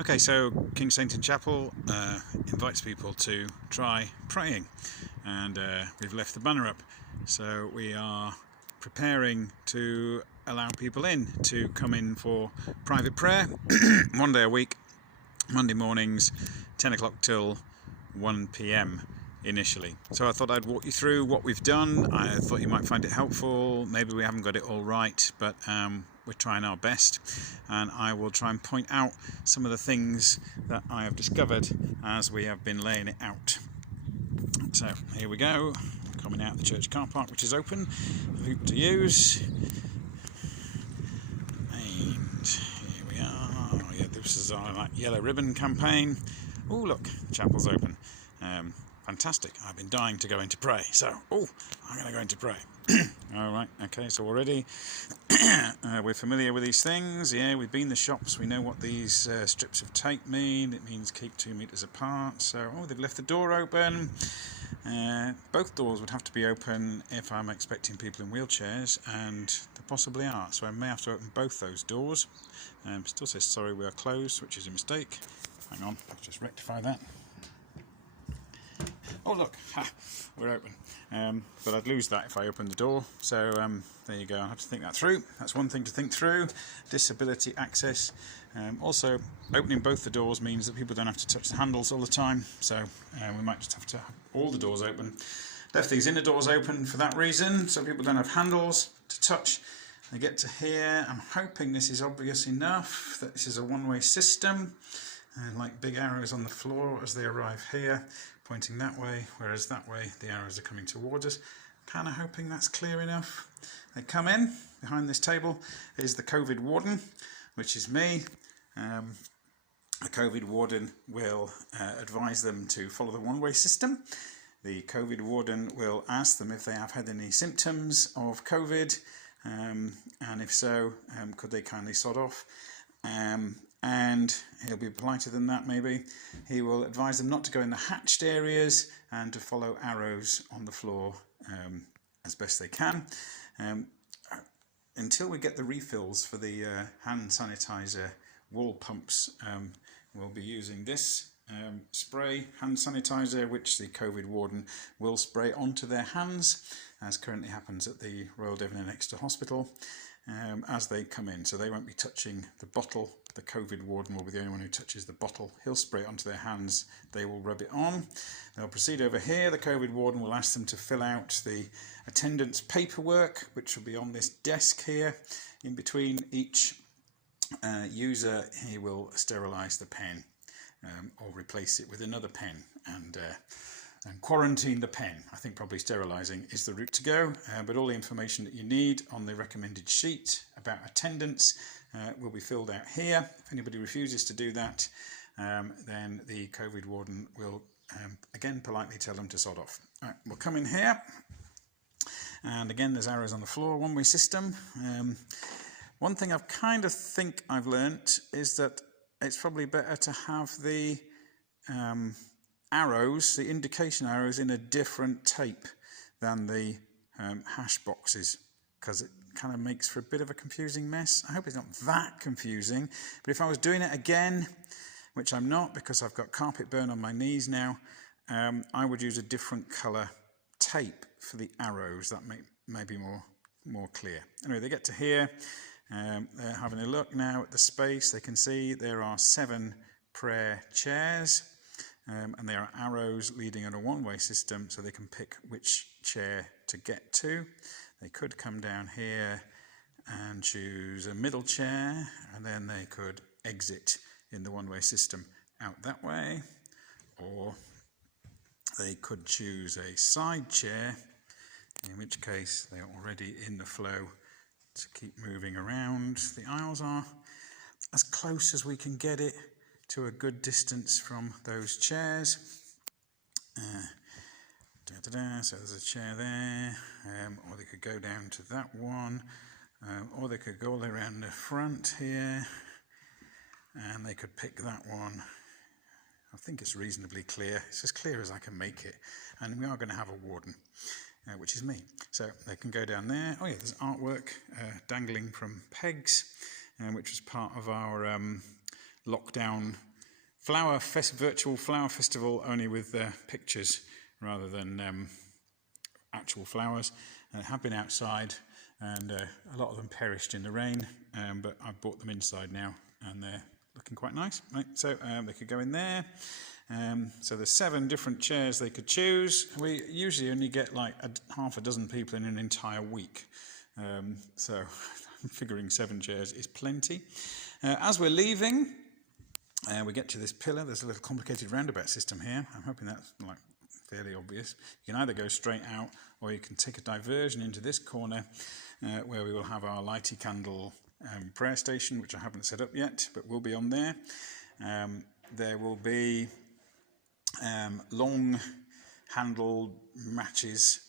Okay, so King Sainton Chapel invites people to try praying, and we've left the banner up. So we are preparing to allow people in to come in for private prayer 1 day a week, Monday mornings, 10 o'clock till 1 p.m. initially. So I thought I'd walk you through what we've done. I thought you might find it helpful. Maybe we haven't got it all right, but we're trying our best, and I will try and point out some of the things that I have discovered as we have been laying it out. So here we go, coming out the church car park, which is open, hoop to use, and here we are. Yeah, this is our yellow ribbon campaign. Oh look, the chapel's open. Fantastic. I've been dying to go in to pray, so I'm going to go in to pray. Alright, okay, so already we're familiar with these things. Yeah, we've been in the shops, we know what these strips of tape mean. It means keep 2 meters apart. So they've left the door open. Both doors would have to be open if I'm expecting people in wheelchairs, and they possibly are, so I may have to open both those doors. Still says sorry, we are closed, which is a mistake. Hang on, let's just rectify that. Oh look, we're open. But I'd lose that if I opened the door. So there you go, I'll have to think that through. That's one thing to think through. Disability access. Also, opening both the doors means that people don't have to touch the handles all the time. So we might just have to have all the doors open. Left these inner doors open for that reason, so people don't have handles to touch. They get to here. I'm hoping this is obvious enough that this is a one-way system. Like big arrows on the floor as they arrive here, pointing that way, whereas that way the arrows are coming towards us. Kind of hoping that's clear enough. They come in. Behind this table is the COVID warden, which is me. The COVID warden will advise them to follow the one-way system. The COVID warden will ask them if they have had any symptoms of COVID, and if so, could they kindly sod off. And he'll be politer than that maybe. He will advise them not to go in the hatched areas and to follow arrows on the floor as best they can. Until we get the refills for the hand sanitizer wall pumps, we'll be using this spray hand sanitizer, which the COVID warden will spray onto their hands, as currently happens at the Royal Devon and Exeter Hospital, as they come in. So they won't be touching the bottle. The COVID warden will be the only one who touches the bottle. He'll spray it onto their hands. They will rub it on. They'll proceed over here. The COVID warden will ask them to fill out the attendance paperwork, which will be on this desk here. In between each user, he will sterilise the pen or replace it with another pen and quarantine the pen. I think probably sterilising is the route to go, but all the information that you need on the recommended sheet about attendance will be filled out here. If anybody refuses to do that, then the COVID warden will again politely tell them to sod off. Right, we'll come in here, and again there's arrows on the floor, one-way system. One thing I've kind of think I've learnt is that it's probably better to have the arrows, the indication arrows, in a different tape than the hash boxes, because it kind of makes for a bit of a confusing mess. I hope it's not that confusing, but if I was doing it again, which I'm not because I've got carpet burn on my knees now, I would use a different colour tape for the arrows. That may be more clear. Anyway, they get to here. They're having a look now at the space. They can see there are 7 prayer chairs, and there are arrows leading on a one-way system, so they can pick which chair to get to. They could come down here and choose a middle chair, and then they could exit in the one-way system out that way, or they could choose a side chair, in which case they're already in the flow to keep moving around. The aisles are as close as we can get it to a good distance from those chairs. So there's a chair there, or they could go down to that one, or they could go all the way around the front here, and they could pick that one. I think it's reasonably clear. It's as clear as I can make it, and we are going to have a warden, which is me. So they can go down there. Oh yeah, there's artwork dangling from pegs, which was part of our lockdown virtual flower festival, only with pictures rather than actual flowers. Have been outside, and a lot of them perished in the rain, but I've brought them inside now, and they're looking quite nice. Right, so they could go in there. So there's 7 different chairs they could choose. We usually only get like half a dozen people in an entire week. So I'm figuring 7 chairs is plenty. As we're leaving, we get to this pillar. There's a little complicated roundabout system here. I'm hoping that's like fairly obvious. You can either go straight out, or you can take a diversion into this corner where we will have our lighty candle prayer station, which I haven't set up yet, but will be on there. There will be long handled matches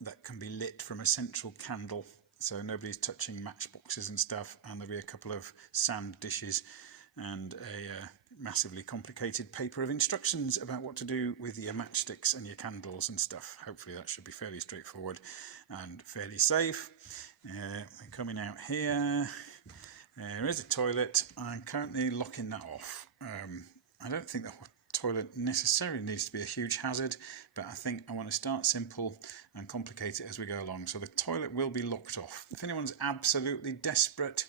that can be lit from a central candle, so nobody's touching matchboxes and stuff, and there'll be a couple of sand dishes and a massively complicated paper of instructions about what to do with your matchsticks and your candles and stuff. Hopefully that should be fairly straightforward and fairly safe. We're coming out here. There is a toilet. I'm currently locking that off. I don't think the toilet necessarily needs to be a huge hazard, but I think I want to start simple and complicate it as we go along. So the toilet will be locked off. If anyone's absolutely desperate,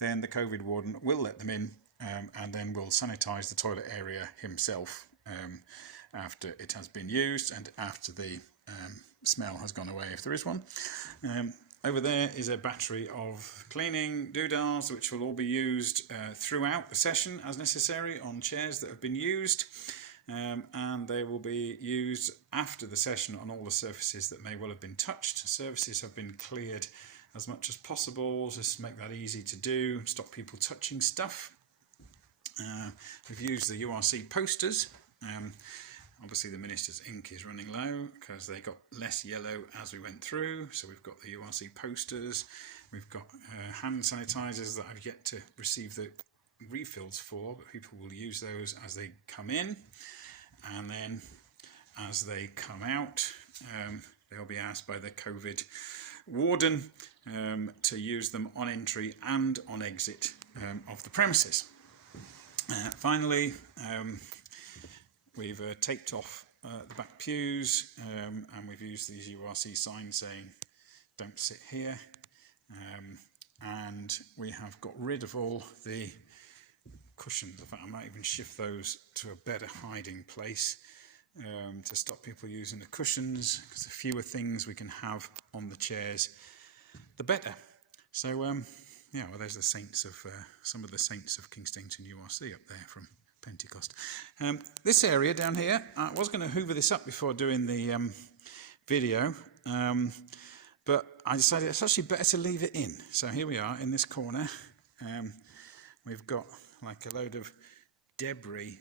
then the COVID warden will let them in, and then will sanitise the toilet area himself after it has been used and after the smell has gone away, if there is one. Over there is a battery of cleaning doodahs, which will all be used throughout the session as necessary on chairs that have been used, and they will be used after the session on all the surfaces that may well have been touched. Surfaces have been cleared as much as possible, just to make that easy to do, stop people touching stuff. We've used the URC posters. Obviously the minister's ink is running low because they got less yellow as we went through, so we've got the URC posters. We've got hand sanitizers that I've yet to receive the refills for, but people will use those as they come in, and then as they come out they'll be asked by the COVID warden to use them on entry and on exit of the premises. Finally, we've taped off the back pews, and we've used these URC signs saying don't sit here, and we have got rid of all the cushions. In fact, I might even shift those to a better hiding place to stop people using the cushions, because the fewer things we can have on the chairs, the better. So yeah, well, there's the saints of some of the saints of Kingstainton URC up there from Pentecost. This area down here, I was going to hoover this up before doing the video, but I decided it's actually better to leave it in. So here we are in this corner. We've got like a load of debris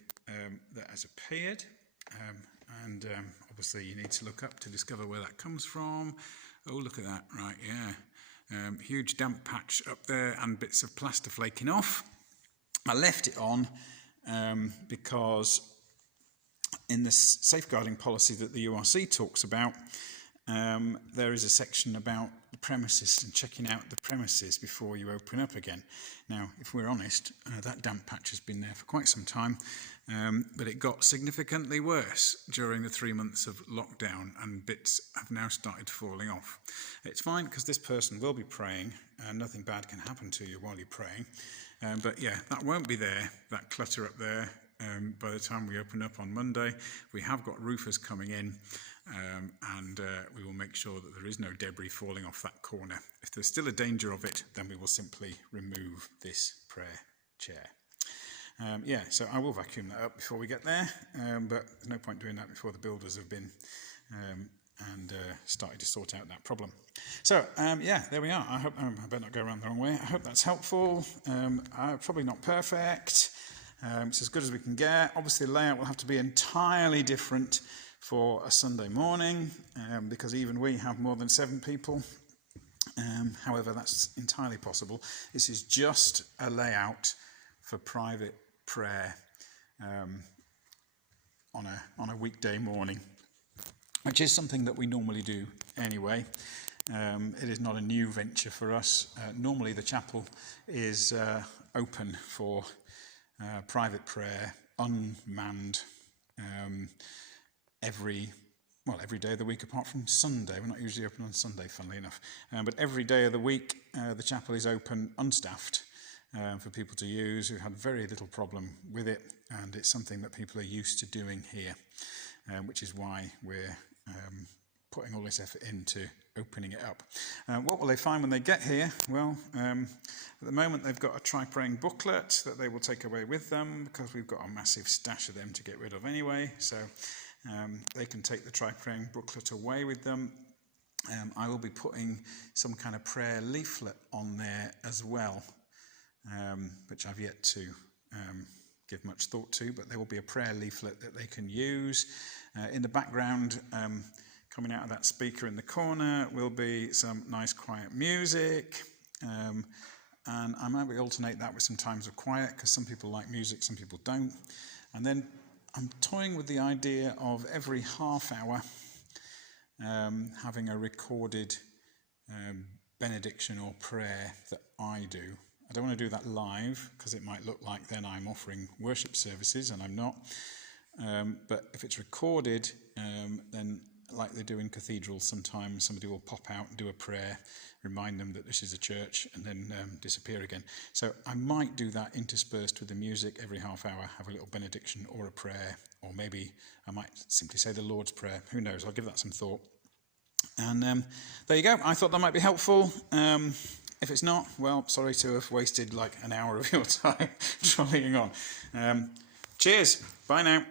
that has appeared, and obviously you need to look up to discover where that comes from. Oh, look at that, right, yeah. Huge damp patch up there and bits of plaster flaking off. I left it on because in the safeguarding policy that the URC talks about, there is a section about the premises and checking out the premises before you open up again. Now, if we're honest, that damp patch has been there for quite some time, but it got significantly worse during the 3 months of lockdown, and bits have now started falling off. It's fine because this person will be praying and nothing bad can happen to you while you're praying. But yeah, that won't be there, that clutter up there, by the time we open up on Monday. We have got roofers coming in, and we will make sure that there is no debris falling off that corner. If there's still a danger of it, then we will simply remove this prayer chair. Yeah, so I will vacuum that up before we get there, but there's no point doing that before the builders have been and started to sort out that problem. So yeah, there we are. I hope I better not go around the wrong way. I hope that's helpful. Probably not perfect. It's as good as we can get. Obviously the layout will have to be entirely different for a Sunday morning, because even we have more than 7 people. However, that's entirely possible. This is just a layout for private prayer on a weekday morning, which is something that we normally do anyway. It is not a new venture for us. Normally the chapel is open for private prayer, unmanned, every day of the week apart from Sunday. We're not usually open on Sunday, funnily enough. But every day of the week the chapel is open, unstaffed, for people to use who had very little problem with it, and it's something that people are used to doing here, which is why we're putting all this effort into opening it up. What will they find when they get here? Well, at the moment they've got a Try-Praying booklet that they will take away with them, because we've got a massive stash of them to get rid of anyway, so they can take the Try-Praying booklet away with them. I will be putting some kind of prayer leaflet on there as well, which I've yet to give much thought to, but there will be a prayer leaflet that they can use. In the background, coming out of that speaker in the corner, will be some nice quiet music, and I might alternate that with some times of quiet, because some people like music, some people don't. And then I'm toying with the idea of every half hour having a recorded benediction or prayer that I do. I don't want to do that live, because it might look like then I'm offering worship services, and I'm not. But if it's recorded, then like they do in cathedrals sometimes, somebody will pop out and do a prayer, remind them that this is a church, and then disappear again. So I might do that interspersed with the music every half hour, have a little benediction or a prayer, or maybe I might simply say the Lord's Prayer. Who knows? I'll give that some thought. And there you go. I thought that might be helpful. If it's not, well, sorry to have wasted like an hour of your time trolleying on. Cheers. Bye now.